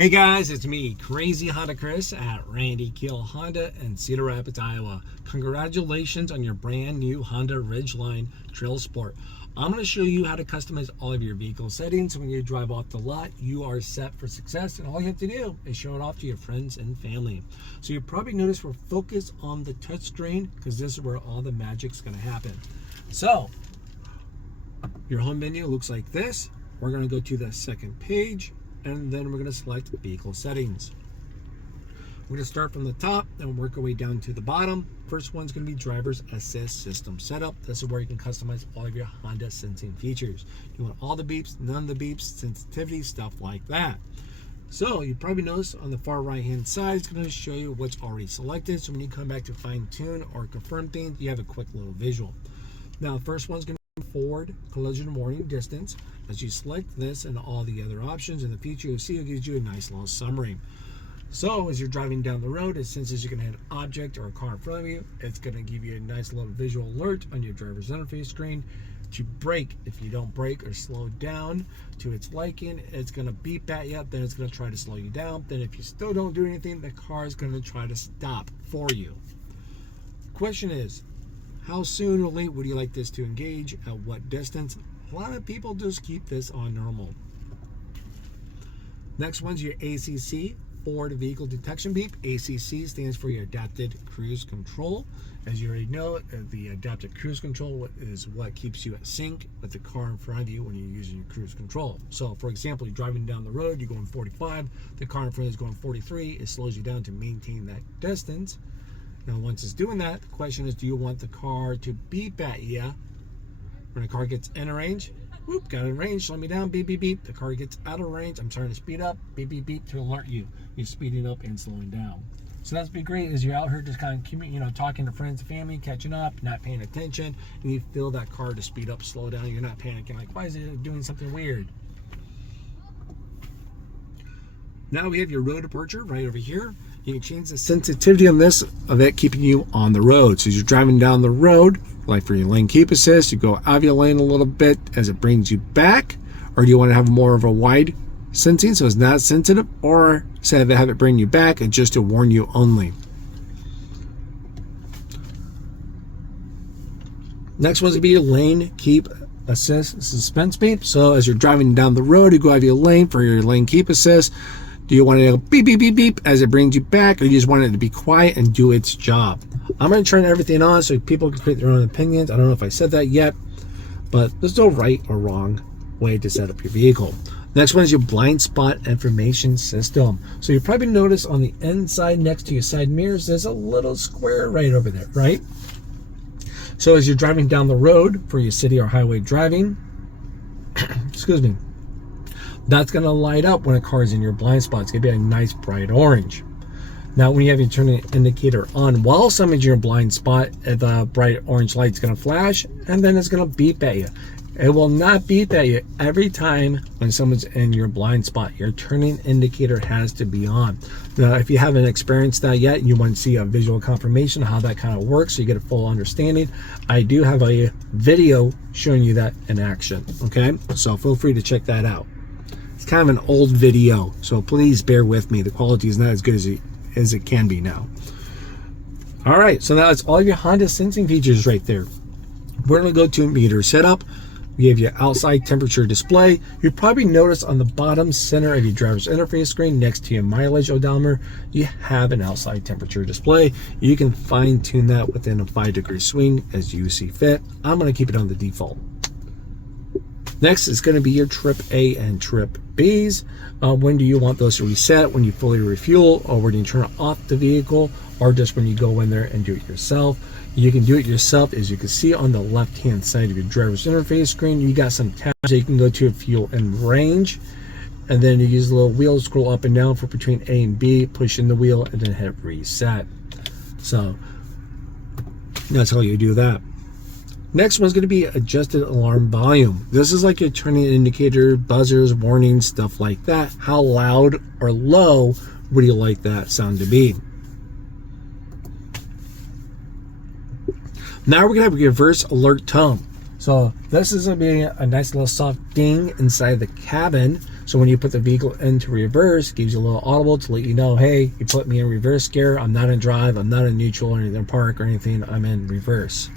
Hey guys, it's me, Crazy Honda Chris at Randy Kuehl Honda in Cedar Rapids, Iowa. Congratulations on your brand new Honda Ridgeline Trail Sport. I'm going to show you how to customize all of your vehicle settings. When you drive off the lot, you are set for success, and all you have to do is show it off to your friends and family. So you probably notice we're focused on the touchscreen because this is where all the magic's going to happen. So your home menu looks like this. We're going to go to the second page, and then we're going to select vehicle settings. We're going to start from the top and work our way down to the bottom. First one's going to be driver's assist system setup. This is where you can customize all of your Honda sensing features. You want all the beeps, none of the beeps, sensitivity, stuff like that. So you probably notice on the far right hand side, it's going to show you what's already selected. So when you come back to fine tune or confirm things, you have a quick little visual. Now the first one's going to be forward collision warning distance. As you select this and all the other options in the feature, you'll see it gives you a nice little summary. So as you're driving down the road, it senses you're going to hit an object or a car in front of you. It's going to give you a nice little visual alert on your driver's interface screen to brake. If you don't brake or slow down to its liking, it's going to beep at you. Then it's going to try to slow you down. Then if you still don't do anything, the car is going to try to stop for you. Question is, how soon or late would you like this to engage? At what distance? A lot of people just keep this on normal. Next one's your ACC, forward vehicle detection beep. ACC stands for your adapted cruise control. As you already know, the adapted cruise control is what keeps you at sync with the car in front of you when you're using your cruise control. So for example, you're driving down the road, you're going 45, the car in front of you is going 43, it slows you down to maintain that distance. Now once it's doing that, the question is, do you want the car to beep at you when the car gets in range? Whoop, got in range, slow me down, beep, beep, beep. The car gets out of range, I'm starting to speed up, beep, beep, beep, to alert you. You're speeding up and slowing down. So that's be great as you're out here just kind of, talking to friends and family, catching up, not paying attention, and you feel that car to speed up, slow down, you're not panicking, like, why is it doing something weird? Now we have your road departure right over here. You can change the sensitivity on this of it keeping you on the road. So as you're driving down the road, like for your lane keep assist, you go out of your lane a little bit as it brings you back, or do you want to have more of a wide sensing so it's not sensitive, or instead of have it bring you back and just to warn you only. Next one's gonna be your lane keep assist suspense beep. So as you're driving down the road, you go out of your lane for your lane keep assist. Do you want it to go beep, beep, beep, beep as it brings you back, or you just want it to be quiet and do its job? I'm going to turn everything on so people can create their own opinions. I don't know if I said that yet, but there's no right or wrong way to set up your vehicle. Next one is your blind spot information system. So you probably notice on the inside next to your side mirrors, there's a little square right over there, right? So as you're driving down the road for your city or highway driving, excuse me, that's going to light up when a car is in your blind spot. It's going to be a nice bright orange. Now when you have your turning indicator on while someone's in your blind spot, the bright orange light's going to flash, and then it's going to beep at you. It will not beep at you every time when someone's in your blind spot. Your turning indicator has to be on. Now if you haven't experienced that yet and you want to see a visual confirmation of how that kind of works so you get a full understanding, I do have a video showing you that in action. Okay, so feel free to check that out. It's kind of an old video, so please bear with me. The quality is not as good as it can be now. All right, so now it's all your Honda sensing features right there. We're going to go to meter setup. We have your outside temperature display. You probably notice on the bottom center of your driver's interface screen next to your mileage odometer, you have an outside temperature display. You can fine tune that within a 5-degree swing as you see fit. I'm going to keep it on the default. Next is going to be your trip A and trip B's. When do you want those to reset? When you fully refuel, or when you turn off the vehicle, or just when you go in there and do it yourself? You can do it yourself. As you can see on the left hand side of your driver's interface screen, you got some tabs that you can go to fuel and range, and then you use the little wheel, scroll up and down for between A and B, push in the wheel, and then hit reset. So that's how you do that. Next one's going to be adjusted alarm volume. This is like your turning indicator, buzzers, warnings, stuff like that. How loud or low would you like that sound to be? Now we're going to have a reverse alert tone. So this is going to be a nice little soft ding inside the cabin. So when you put the vehicle into reverse, it gives you a little audible to let you know, hey, you put me in reverse gear. I'm not in drive. I'm not in neutral or anything, park or anything. I'm in reverse.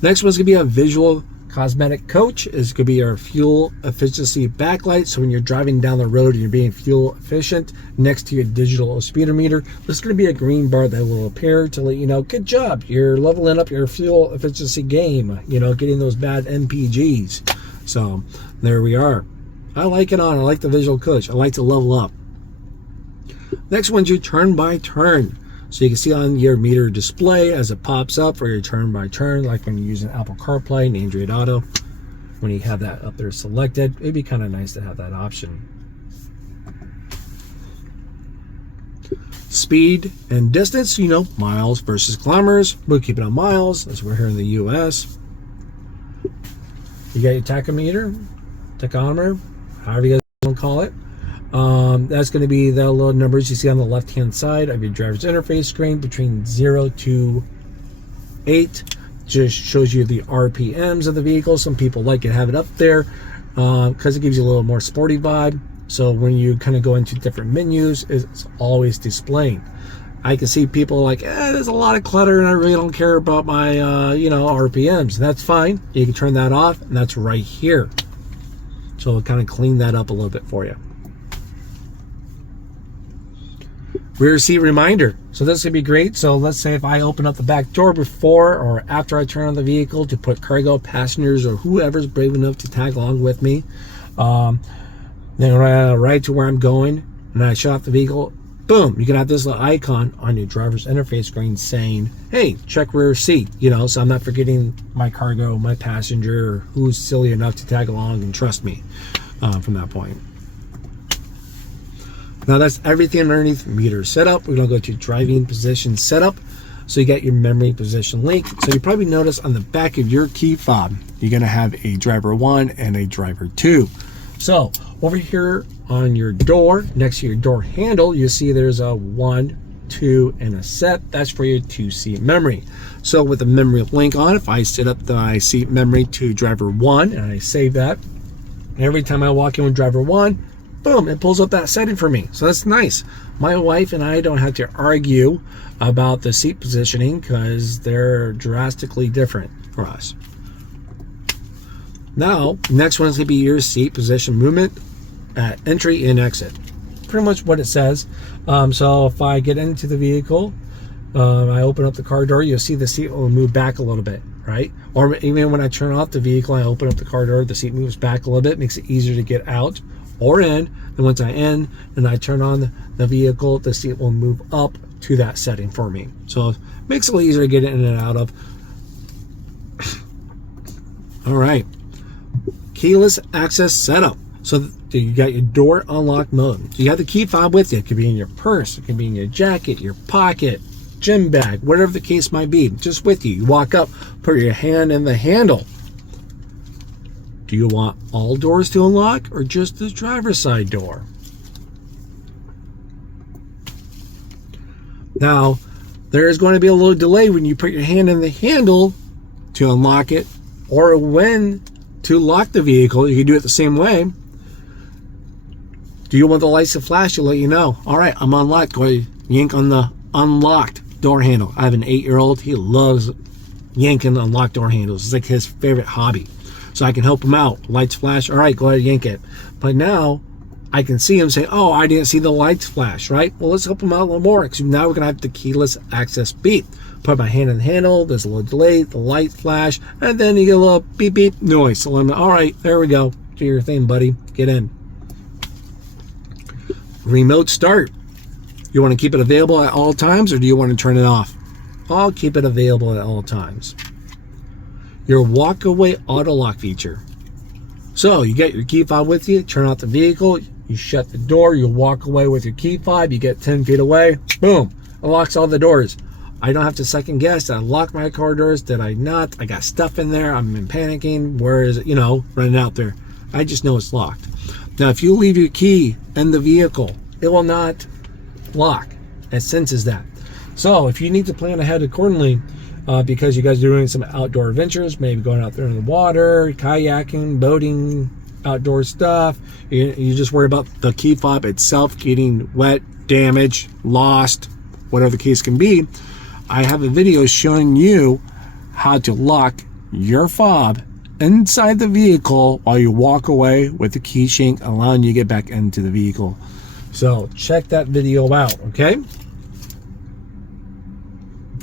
Next one's going to be a visual cosmetic coach. Is going to be our fuel efficiency backlight. So when you're driving down the road and you're being fuel efficient, next to your digital speedometer, there's going to be a green bar that will appear to let you know, good job, you're leveling up your fuel efficiency game, you know, getting those bad MPGs. So there we are. I like it on. I like the visual coach. I like to level up. Next one's your turn by turn. So you can see on your meter display as it pops up for your turn by turn, like when you're using Apple CarPlay and Android Auto. When you have that up there selected, it'd be kind of nice to have that option. Speed and distance, you know, miles versus kilometers. We'll keep it on miles as we're here in the US. You got your tachometer, tachometer, however you guys want to call it. That's going to be the little numbers you see on the left hand side of your driver's interface screen between 0 to 8. Just shows you the RPMs of the vehicle. Some people like to have it up there because it gives you a little more sporty vibe. So when you kind of go into different menus, it's always displaying. I can see people like, there's a lot of clutter and I really don't care about my RPMs. That's fine. You can turn that off, and that's right here. So it'll kind of clean that up a little bit for you. Rear seat reminder. So this would be great. So let's say if I open up the back door before or after I turn on the vehicle to put cargo, passengers, or whoever's brave enough to tag along with me, then right to where I'm going, and I shut off the vehicle, boom, you can have this little icon on your driver's interface screen saying, hey, check rear seat, you know, so I'm not forgetting my cargo, my passenger, or who's silly enough to tag along and trust me from that point. Now that's everything underneath meter setup. We're going to go to driving position setup. So you got your memory position link. So you probably notice on the back of your key fob, you're going to have a driver 1 and a driver 2. So over here on your door, next to your door handle, you see there's a 1, 2, and a set. That's for your 2-seat memory. So with the memory link on, if I set up my seat memory to driver 1 and I save that, every time I walk in with driver 1, boom, it pulls up that setting for me. So that's nice. My wife and I don't have to argue about the seat positioning because they're drastically different for us. Now, next one's going to be your seat position movement at entry and exit. Pretty much what it says. So if I get into the vehicle, I open up the car door, you'll see the seat will move back a little bit, right? Or even when I turn off the vehicle, I open up the car door, the seat moves back a little bit, makes it easier to get out or in. And once I in and I turn on the vehicle, the seat will move up to that setting for me. So it makes it a little easier to get in and out of. All right. Keyless access setup. So you got your door unlock mode. So you have the key fob with you. It could be in your purse. It could be in your jacket, your pocket, gym bag, whatever the case might be. Just with you. You walk up, put your hand in the handle. Do you want all doors to unlock or just the driver's side door? Now, there is going to be a little delay when you put your hand in the handle to unlock it, or when to lock the vehicle. You can do it the same way. Do you want the lights to flash to let you know? All right, I'm unlocked. Go ahead, yank on the unlocked door handle. I have an 8-year-old. He loves yanking unlocked door handles. It's like his favorite hobby. So I can help him out. Lights flash. All right, go ahead and yank it. But now I can see him say, oh, I didn't see the lights flash, right? Well, let's help him out a little more, because now we're going to have the keyless access beep. Put my hand in the handle, there's a little delay, the light flash, and then you get a little beep beep noise. So I'm, all right, there we go. Do your thing, buddy. Get in. Remote start. You want to keep it available at all times, or do you want to turn it off? I'll keep it available at all times. Your walk-away auto-lock feature. So you get your key fob with you, turn off the vehicle, you shut the door, you walk away with your key fob, you get 10 feet away, boom, it locks all the doors. I don't have to second guess. Did I lock my car doors? Did I not? I got stuff in there. I'm panicking. Where is it? Running out there. I just know it's locked. Now, if you leave your key in the vehicle, it will not lock. It senses that. So if you need to plan ahead accordingly, because you guys are doing some outdoor adventures, maybe going out there in the water, kayaking, boating, outdoor stuff. You just worry about the key fob itself getting wet, damaged, lost, whatever the case can be. I have a video showing you how to lock your fob inside the vehicle while you walk away with the key shank, allowing you to get back into the vehicle. So check that video out, okay?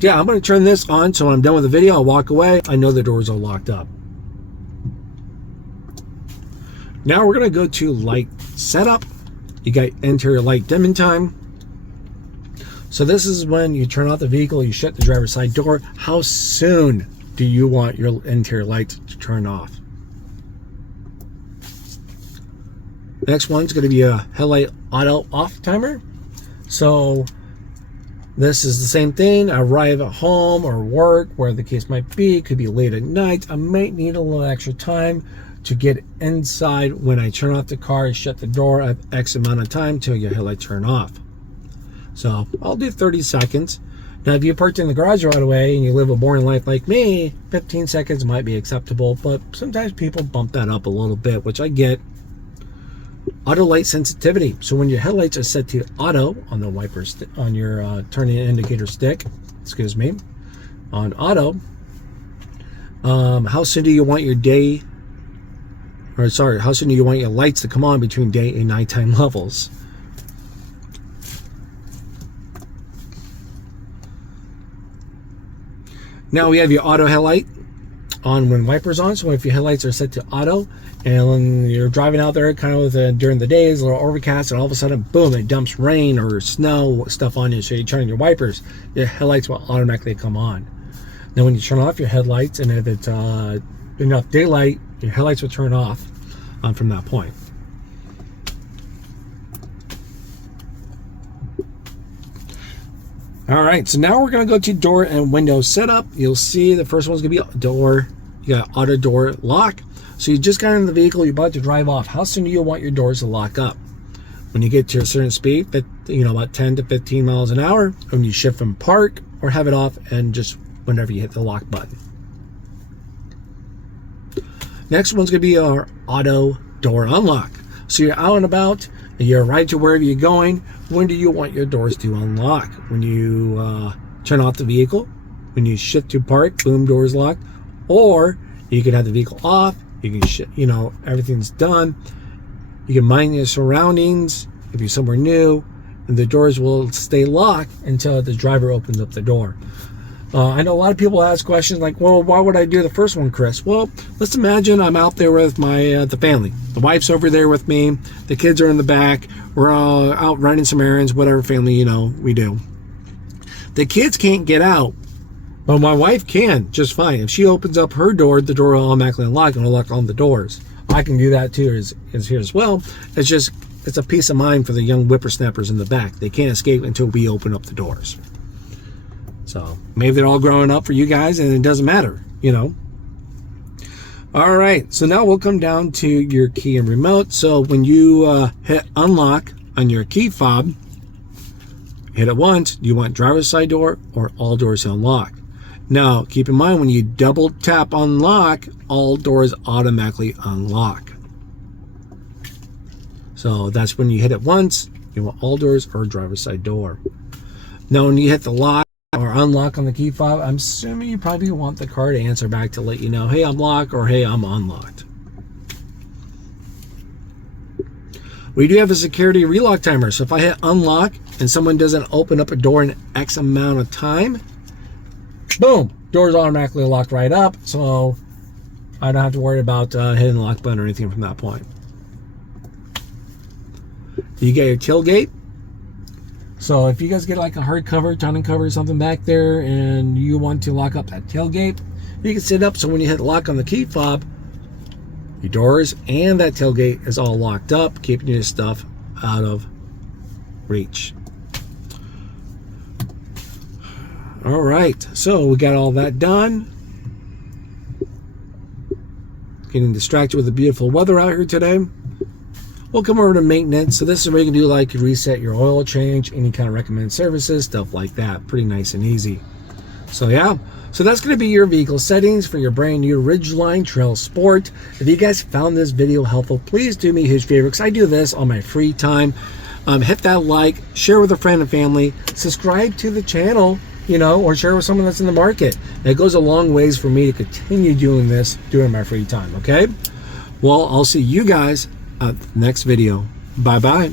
Yeah, I'm going to turn this on, so when I'm done with the video, I'll walk away. I know the doors are locked up. Now we're going to go to light setup. You got interior light dimming time. So this is when you turn off the vehicle, you shut the driver's side door. How soon do you want your interior lights to turn off? Next one's going to be a headlight auto off timer. So this is the same thing. I arrive at home or work, where the case might be. It could be late at night. I might need a little extra time to get inside. When I turn off the car and shut the door, I have X amount of time till your headlight turn off. So I'll do 30 seconds. Now, if you parked in the garage right away and you live a boring life like me, 15 seconds might be acceptable, but sometimes people bump that up a little bit, which I get. Auto light sensitivity. So when your headlights are set to auto on the wiper on your turning indicator stick, excuse me, on auto, how soon do you want your how soon do you want your lights to come on between day and nighttime levels? Now we have your auto headlight on when wipers on. So if your headlights are set to auto and when you're driving out there kind of during the day, it's a little overcast, and all of a sudden, boom, it dumps rain or snow stuff on you. So you turn on your wipers, your headlights will automatically come on. Now when you turn off your headlights, and if it's enough daylight, your headlights will turn off from that point. All right, so now we're going to go to door and window setup. You'll see the first one's going to be door. You got auto door lock. So you just got in the vehicle, you're about to drive off. How soon do you want your doors to lock up? When you get to a certain speed, about 10 to 15 miles an hour, when you shift from park, or have it off and just whenever you hit the lock button. Next one's going to be our auto door unlock. So you're out and about, and you're right to wherever you're going. When do you want your doors to unlock? When you turn off the vehicle, when you shift to park, boom, doors locked. Or you can have the vehicle off, you can everything's done. You can mind your surroundings if you're somewhere new, and the doors will stay locked until the driver opens up the door. I know a lot of people ask questions like, well, why would I do the first one, Chris? Well, let's imagine I'm out there with my the family. The wife's over there with me. The kids are in the back. We're all out running some errands, whatever family, we do. The kids can't get out, but my wife can just fine. If she opens up her door, the door will automatically unlock and unlock on the doors. I can do that too is here as well. It's a peace of mind for the young whippersnappers in the back. They can't escape until we open up the doors. So maybe they're all growing up for you guys and it doesn't matter, All right, so now we'll come down to your key and remote. So when you hit unlock on your key fob, hit it once. Do you want driver's side door or all doors to unlock? Now, keep in mind when you double tap unlock, all doors automatically unlock. So that's when you hit it once. You want all doors or driver's side door. Now, when you hit the lock or unlock on the key fob, I'm assuming you probably want the car to answer back to let you know, hey, I'm locked, or hey, I'm unlocked. We do have a security relock timer. So if I hit unlock and someone doesn't open up a door in X amount of time, boom, door's automatically locked right up. So I don't have to worry about hitting the lock button or anything from that point. You get your tailgate. So if you guys get like a hard cover, tonneau cover, something back there, and you want to lock up that tailgate, you can sit up so when you hit lock on the key fob, your doors and that tailgate is all locked up, keeping your stuff out of reach. All right, so we got all that done. Getting distracted with the beautiful weather out here today. We'll come over to maintenance. So this is where you can do reset your oil change, any kind of recommended services, stuff like that. Pretty nice and easy. So yeah, so that's going to be your vehicle settings for your brand new Ridgeline Trail Sport. If you guys found this video helpful, please do me a huge favor, because I do this on my free time. Hit that like, share with a friend and family, subscribe to the channel, you know, or share with someone that's in the market. It goes a long ways for me to continue doing this during my free time, okay? Well, I'll see you guys at the next video. Bye-bye.